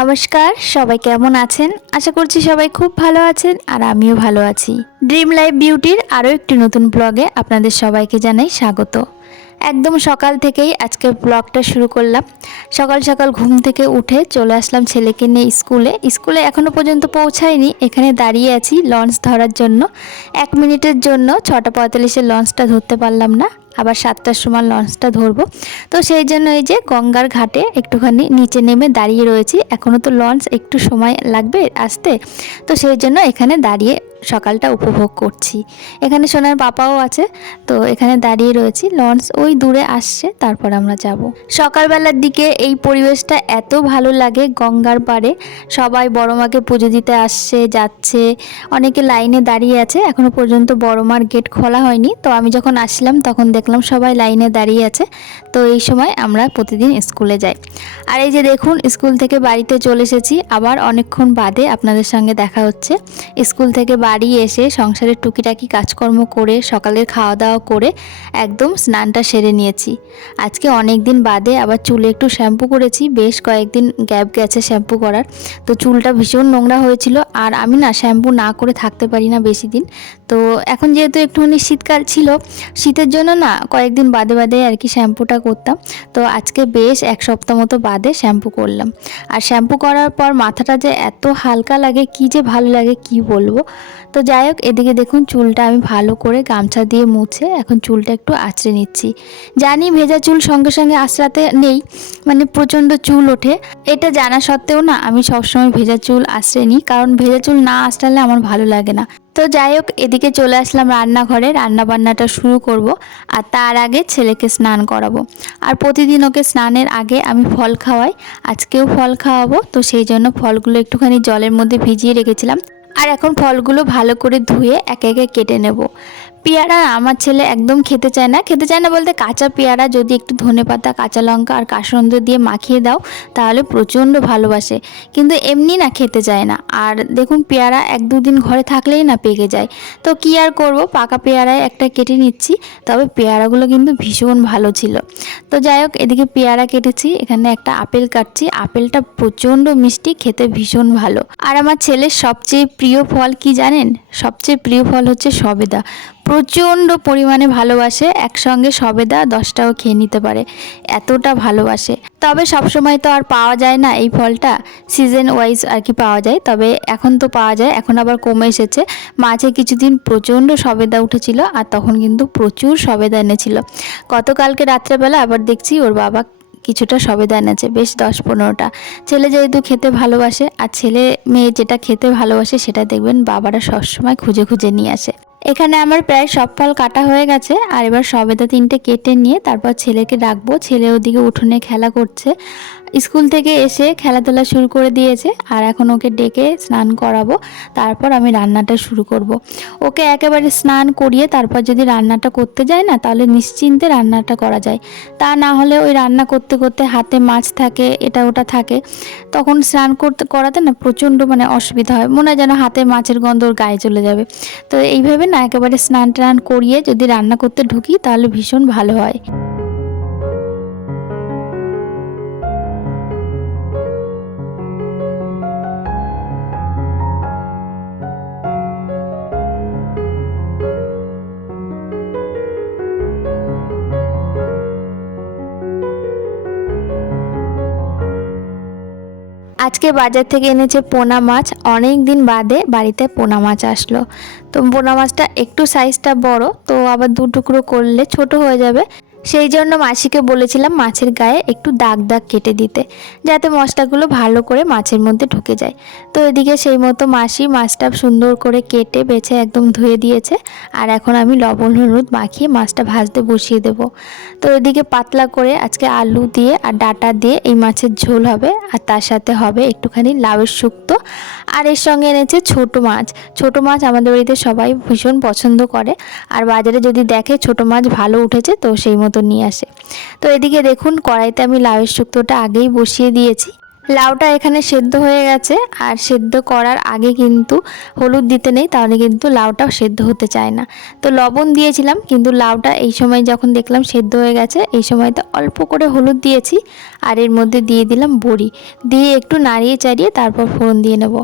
নমস্কার, সবাই কেমন আছেন? আশা করছি সবাই খুব ভালো আছেন আর আমিও ভালো আছি। ড্রিম লাইফ বিউটির আরও একটি নতুন ব্লগে আপনাদের সবাইকে জানাই স্বাগত। একদম সকাল থেকেই আজকের ব্লগটা শুরু করলাম। সকাল সকাল ঘুম থেকে উঠে চলে আসলাম ছেলেকে নিয়ে স্কুলে এখনও পর্যন্ত পৌঁছায়নি। এখানে দাঁড়িয়ে আছি লঞ্চ ধরার জন্য। 1 মিনিটের জন্য 6:45-এ লঞ্চটা ধরতে পারলাম না, আবার 7টার সময় লঞ্চটা ধরবো। তো সেই জন্য এই যে গঙ্গার ঘাটে একটুখানি নিচে নেমে দাঁড়িয়ে রয়েছি। এখনও তো লঞ্চ একটু সময় লাগবে আসতে, তো সেই জন্য এখানে দাঁড়িয়ে সকালটা উপভোগ করছি। এখানে সোনার পাপাও আছে, তো এখানে দাঁড়িয়ে রয়েছি। লঞ্চ ওই দূরে আসছে, তারপর আমরা যাব। সকালবেলার দিকে এই পরিবেশটা এত ভালো লাগে। গঙ্গার পাড়ে সবাই বড় মাকে পুজো দিতে আসছে যাচ্ছে, অনেকে লাইনে দাঁড়িয়ে আছে। এখনও পর্যন্ত বড় মার গেট খোলা হয়নি, তো আমি যখন আসলাম তখন দেখলাম সবাই লাইনে দাঁড়িয়ে আছে। তো এই সময় আমরা প্রতিদিন স্কুলে যাই। আর এই যে দেখুন, স্কুল থেকে বাড়িতে চলে এসেছি। আবার অনেকক্ষণ বাদে আপনাদের সঙ্গে দেখা হচ্ছে। স্কুল থেকে বাড়ি এসে সংসারের টুকিটাকি কাজকর্ম করে সকালের খাওয়া দাওয়া করে একদম স্নানটা সেরে নিয়েছি। আজকে অনেক দিন বাদে আবার চুলে একটু শ্যাম্পু করেছি। বেশ কয়েকদিন গ্যাপ গেছে শ্যাম্পু করার, তো চুলটা ভীষণ নোংরা হয়েছিল। আর আমি না শ্যাম্পু না করে থাকতে পারি না বেশি দিন। তো এখন যেহেতু একটুখানি শীতকাল ছিল, শীতের জন্য না কয়েকদিন বাদে বাদে আর কি শ্যাম্পুটা করতাম। তো আজকে বেশ 1 সপ্তাহ মতো বাদে শ্যাম্পু করলাম। আর শ্যাম্পু করার পর মাথাটা যে এত হালকা লাগে, কি যে ভালো লাগে কি বলবো। তো যাই হোক, এদিকে দেখুন চুলটা আমি ভালো করে গামছা দিয়ে মুছে এখন চুলটা একটু আঁচড়ে নিচ্ছি। জানি ভেজা চুল সঙ্গে সঙ্গে আঁচড়াতে নেই, মানে প্রচণ্ড চুল ওঠে। এটা জানা সত্ত্বেও না আমি সবসময় ভেজা চুল আঁচড়ে নিই, কারণ ভেজা চুল না আঁচড়ালে আমার ভালো লাগে না। তো যাই হোক, এদিকে চলে আসলাম রান্নাঘরে, রান্নাবান্নাটা শুরু করব। আর তার আগে ছেলেকে স্নান করাবো। আর প্রতিদিন ওকে স্নানের আগে আমি ফল খাওয়াই, আজকেও ফল খাওয়াবো। তো সেই জন্য ফলগুলো একটুখানি জলের মধ্যে ভিজিয়ে রেখেছিলাম। আর এখন ফলগুলো ভালো করে ধুয়ে একে একে কেটে নেব। পেয়ারা আমার ছেলে একদম খেতে চায় না বলতে কাঁচা পেয়ারা যদি একটু ধনেপাতা, কাঁচা লঙ্কা আর কাসুন্দি দিয়ে মাখিয়ে দাও তাহলে প্রচণ্ড ভালোবাসে, কিন্তু এমনি না খেতে চায় না। আর দেখুন পেয়ারা 1-2 দিন ঘরে থাকলেই না পেকে যায়। তো কি আর করব, পাকা পেয়ারায় একটা কেটে নিচ্ছি। তবে পেয়ারাগুলো কিন্তু ভীষণ ভালো ছিল। তো যাই হোক, এদিকে পেয়ারা কেটেছি, এখানে একটা আপেল কাটছি। আপেলটা প্রচণ্ড মিষ্টি, খেতে ভীষণ ভালো। আর আমার ছেলের সবচেয়ে প্রিয় ফল কি জানেন? সবচেয়ে প্রিয় ফল হচ্ছে সবেদা। প্রচণ্ড পরিমাণে ভালোবাসে, একসঙ্গে সবেদা 10টাও খেয়ে নিতে পারে, এতটা ভালোবাসে। তবে সবসময় তো আর পাওয়া যায় না এই ফলটা, সিজন ওয়াইজ আর কি পাওয়া যায়। তবে এখন তো পাওয়া যায়, এখন আবার কমে এসেছে। মাঝে কিছুদিন প্রচণ্ড সবেদা উঠেছিল, আর তখন কিন্তু প্রচুর সবেদা এনেছিল। গতকালকে রাত্রেবেলা আবার দেখছি ওর বাবা কিছুটা সবেদা এনেছে, বেশ 10-15টা। ছেলে যেহেতু খেতে ভালোবাসে, আর ছেলে মেয়ে যেটা খেতে ভালোবাসে সেটা দেখবেন বাবারা সবসময় খুঁজে খুঁজে নিয়ে আসে। এখানে আমার প্রায় সব ফল কাটা হয়ে গেছে। আর এবার সবেদা 3টে কেটে নিয়ে তারপর ছেলেকে ডাকবো। ছেলে ওদিকে উঠোনে খেলা করছে, স্কুল থেকে এসে খেলাধুলা শুরু করে দিয়েছে। আর এখন ওকে ডেকে স্নান করাবো, তারপর আমি রান্নাটা শুরু করব। ওকে একেবারে স্নান করিয়ে তারপর যদি রান্নাটা করতে যায় না, তাহলে নিশ্চিন্তে রান্নাটা করা যায়। তা না হলে ওই রান্না করতে করতে হাতে মাছ থাকে, এটা ওটা থাকে, তখন স্নান করাতে না প্রচণ্ড মানে অসুবিধা হয়, মনে হয় যেন হাতে মাছের গন্ধ ওর গায়ে চলে যাবে। তো এইভাবে না একেবারে স্নান টান করিয়ে যদি রান্না করতে ঢুকি তাহলে ভীষণ ভালো হয়। আজকে বাজার থেকে এনেছে পোনা মাছ। অনেক দিন বাদে বাড়িতে পোনা মাছ আসলো। তো পোনা মাছটা একটু সাইজটা বড়, তো আবার 2 টুকরো করলে ছোট হয়ে যাবে। সেই জন্য মাসিকে বলেছিলাম মাছের গায়ে একটু দাগ দাগ কেটে দিতে, যাতে মশলাগুলো ভালো করে মাছের মধ্যে ঢুকে যায়। তো এদিকে সেই মতো মাসি মাছটা সুন্দর করে কেটে বেছে একদম ধুয়ে দিয়েছে। আর এখন আমি লবণ হলুদ মাখিয়ে মাছটা ভাজতে বসিয়ে দেব। তো এদিকে পাতলা করে আজকে আলু দিয়ে আর ডাঁটা দিয়ে এই মাছের ঝোল হবে, আর তার সাথে হবে একটুখানি লাউয়ের শুক্তো। আর এর সঙ্গে এনেছে ছোট মাছ। ছোট মাছ আমাদের বাড়িতে সবাই ভীষণ পছন্দ করে, আর বাজারে যদি দেখে ছোট মাছ ভালো উঠেছে তো সেই মতো নিয়ে আসে। তো এদিকে দেখুন কড়াইতে আমি লাউয়ের শুক্তোটা আগেই বসিয়ে দিয়েছি। লাউটা এখানে সেদ্ধ হয়ে গেছে, আর সেদ্ধ করার আগে কিন্তু হলুদ দিতে নেই, তাহলে কিন্তু লাউটাও সেদ্ধ হতে চায় না। তো লবণ দিয়েছিলাম, কিন্তু লাউটা এই সময় যখন দেখলাম সেদ্ধ হয়ে গেছে, এই সময়তে অল্প করে হলুদ দিয়েছি, আর এর মধ্যে দিয়ে দিলাম বড়ি, দিয়ে একটু নাড়িয়ে চাড়িয়ে তারপর ফোড়ন দিয়ে নেব।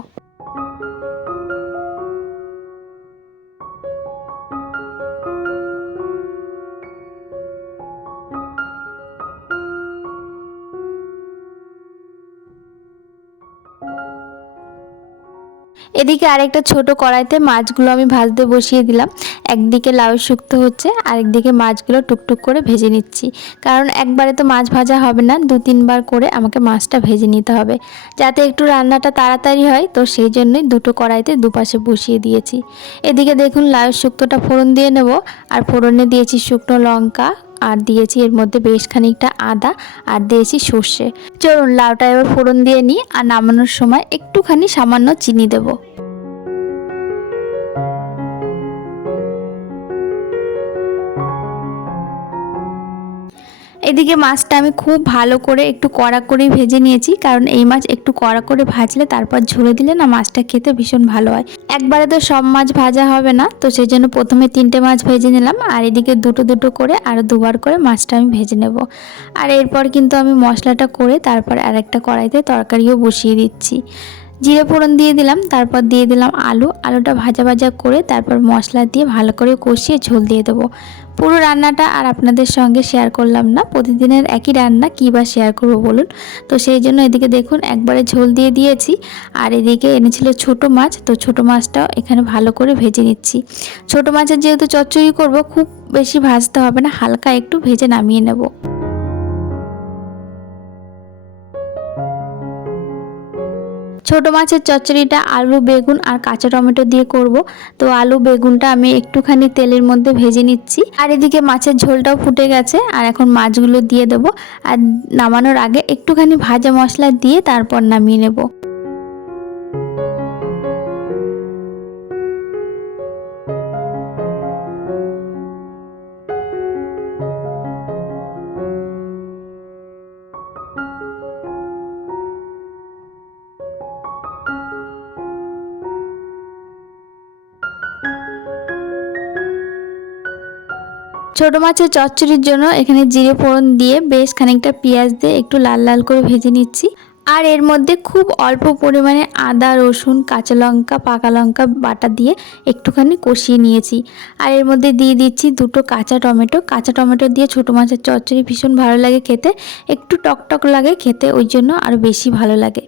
এদিকে আরেকটা ছোট কড়াইতে মাছগুলো আমি ভাজতে বসিয়ে দিলাম। একদিকে লাউ শুক্তো হচ্ছে, আরেকদিকে মাছগুলো টুকটুক করে ভেজে নিচ্ছি। কারণ একবারে তো মাছ ভাজা হবে না, 2-3 বার করে আমাকে মাছটা ভেজে নিতে হবে, যাতে একটু রান্নাটা তাড়াতাড়ি হয়। তো সেই জন্যই দুটো কড়াইতে দুপাশে বসিয়ে দিয়েছি। এদিকে দেখুন লাউ শুক্তোটা ফোড়ন দিয়ে নেব, আর ফোড়নে দিয়েছি শুকনো লঙ্কা, আর দিয়েছি এর মধ্যে বেশ খানিকটা আদা, আর দিয়েছি সর্ষে। চলুন লাউটা এবার ফোড়ন দিয়ে নিই, আর নামানোর সময় একটুখানি সামান্য চিনি দেব। এদিকে মাছটা আমি খুব ভালো করে একটু কড়া করে ভেজে নিয়েছি, কারণ এই মাছ একটু কড়া করে ভাজলে তারপর ঝোলে দিলে না মাছটা খেতে ভীষণ ভালো হয়। একবারে তো সব মাছ ভাজা হবে না, তো সেই জন্য প্রথমে 3টে মাছ ভেজে নিলাম, আর এদিকে দুটো দুটো করে আরও 2বার করে মাছটা আমি ভেজে নেব। আর এরপর কিন্তু আমি মশলাটা করে তারপর আরেকটা কড়াইতে তরকারিও বসিয়ে দিচ্ছি। জিরে ফোড়ন দিয়ে দিলাম, তারপর দিয়ে দিলাম আলুটা ভাজা ভাজা করে তারপর মশলা দিয়ে ভালো করে কষিয়ে ঝোল দিয়ে দেবো। পুরো রান্নাটা আর আপনাদের সঙ্গে শেয়ার করলাম না, প্রতিদিনের একই রান্না কী বা শেয়ার করবো বলুন। তো সেই জন্য এদিকে দেখুন একবারে ঝোল দিয়ে দিয়েছি, আর এদিকে এনেছিল ছোট মাছ, তো ছোট মাছটাও এখানে ভালো করে ভেজে নিচ্ছি। ছোট মাছের যেহেতু চচ্চড়ি করব, খুব বেশি ভাজতে হবে না, হালকা একটু ভেজে নামিয়ে নেব। ছোট মাছের চচ্চড়িটা আলু বেগুন আর কাঁচা টমেটো দিয়ে করব। তো আলু বেগুনটা আমি একটুখানি তেলের মধ্যে ভেজে নিচ্ছি, আর এদিকে মাছের ঝোলটাও ফুটে গেছে, আর এখন মাছগুলো দিয়ে দেবো। আর নামানোর আগে একটুখানি ভাজা মশলা দিয়ে তারপর নামিয়ে নেব। ছোট মাছের চচ্চড়ির জন্য এখানে জিরে ফোড়ন দিয়ে বেশ খানিকটা পেঁয়াজ দিয়ে একটু লাল লাল করে ভেজে নিচ্ছি, আর এর মধ্যে খুব অল্প পরিমাণে আদা রসুন কাঁচা লঙ্কা পাকা লঙ্কা বাটা দিয়ে একটুখানি কষিয়ে নিয়েছি। আর এর মধ্যে দিয়ে দিচ্ছি দুটো কাঁচা টমেটো দিয়ে ছোটো মাছের চচ্চড়ি ভীষণ ভালো লাগে খেতে, একটু টকটক লাগে খেতে, ওই জন্য আরও বেশি ভালো লাগে।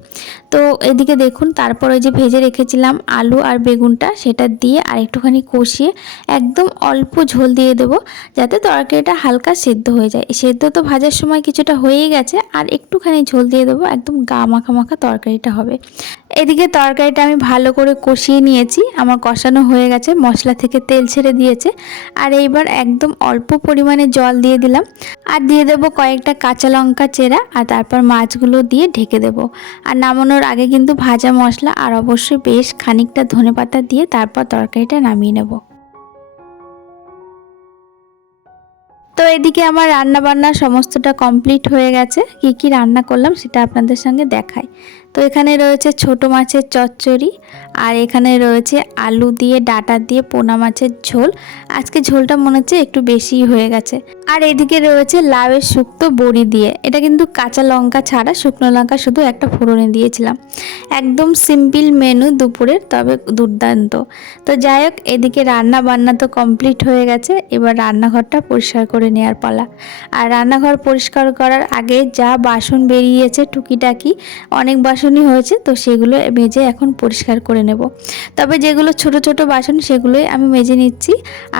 তো এদিকে দেখুন তারপর ওই যে ভেজে রেখেছিলাম আলু আর বেগুনটা, সেটা দিয়ে আর একটুখানি কষিয়ে একদম অল্প ঝোল দিয়ে দেবো, যাতে তরকারিটা হালকা সেদ্ধ হয়ে যায়। সেদ্ধ তো ভাজার সময় কিছুটা হয়েই গেছে, আর একটুখানি ঝোল দিয়ে দেবো, একদম গা মাখা মাখা তরকারিটা হবে। এদিকে তরকারিটা আমি ভালো করে কষিয়ে নিয়েছি, আমার কষানো হয়ে গেছে, মশলা থেকে তেল ছেড়ে দিয়েছে। আর এইবার একদম অল্প পরিমাণে জল দিয়ে দিলাম, আর দিয়ে দেবো কয়েকটা কাঁচা লঙ্কা চেরা, আর তারপর মাছগুলো দিয়ে ঢেকে দেবো। আর নামানোর আগে কিন্তু ভাজা মশলা আর অবশ্যই বেশ খানিকটা ধনেপাতা দিয়ে তারপর তরকারিটা নামিয়ে নেব। তো এদিকে আমার রান্না বান্না সমস্তটা কমপ্লিট হয়ে গেছে। কি কি রান্না করলাম সেটা আপনাদের সঙ্গে দেখাই। তো এখানে রয়েছে ছোট মাছের চচ্চড়ি, আর এখানে রয়েছে আলু দিয়ে ডাঁটা দিয়ে পোনা মাছের ঝোল। আজকে ঝোলটা মনে হচ্ছে একটু বেশিই হয়ে গেছে। আর এদিকে রয়েছে লাউয়ের শুক্তো বড়ি দিয়ে, এটা কিন্তু কাঁচা লঙ্কা ছাড়া, শুকনো লঙ্কা শুধু একটা ফোড়নে দিয়েছিলাম। একদম সিম্পল মেনু দুপুরের, তবে দুর্দান্ত। তো যাই হোক, এদিকে রান্না বান্না তো কমপ্লিট হয়ে গেছে, এবার রান্নাঘরটা পরিষ্কার করে নেওয়ার পালা। আর রান্নাঘর পরিষ্কার করার আগে যা বাসন বেরিয়েছে টুকিটাকি অনেক বাসনই হয়েছে, তো সেগুলো মেজে এখন পরিষ্কার করে নেব। তবে যেগুলো ছোট ছোট বাসন সেগুলোই আমি মেজে নিচ্ছি,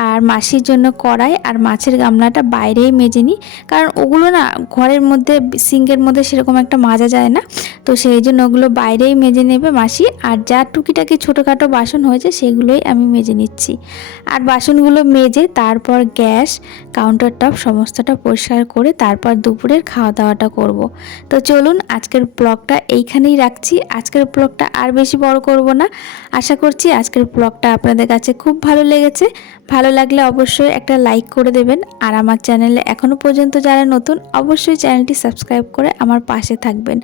আর মাসির জন্য কড়াই আর মাছের গামলাটা বাইরেই মেজে নিই, কারণ ওগুলো না ঘরের মধ্যে সিঙ্কের মধ্যে সেরকম একটা মাজা যায় না, তো সেই জন্য ওগুলো বাইরেই মেজে নেবে মাসি। আর যা টুকিটাকি ছোটোখাটো বাসন হয়েছে সেগুলোই আমি মেজে নিচ্ছি। আর বাসনগুলো মেজে তারপর গ্যাস কাউন্টার টপ সমস্তটা পরিষ্কার করে তারপর দুপুরের খাওয়া দাওয়াটা করব। তো চলুন আজকের ব্লগটা এইখানে এখানেই রাখছি। আজকের ব্লগটা আর বেশি বড় করব না। আশা করছি আজকের ব্লগটা আপনাদের কাছে খুব ভালো লেগেছে। ভালো লাগলে অবশ্যই একটা লাইক করে দেবেন। আর আমার চ্যানেলে এখনও পর্যন্ত যারা নতুন, অবশ্যই চ্যানেলটি সাবস্ক্রাইব করে আমার পাশে থাকবেন।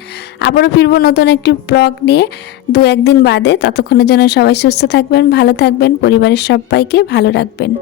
আবারও ফিরবো নতুন একটি ব্লগ নিয়ে 2-1 দিন বাদে। ততক্ষণের জন্য সবাই সুস্থ থাকবেন, ভালো থাকবেন, পরিবারের সবাইকে ভালো রাখবেন।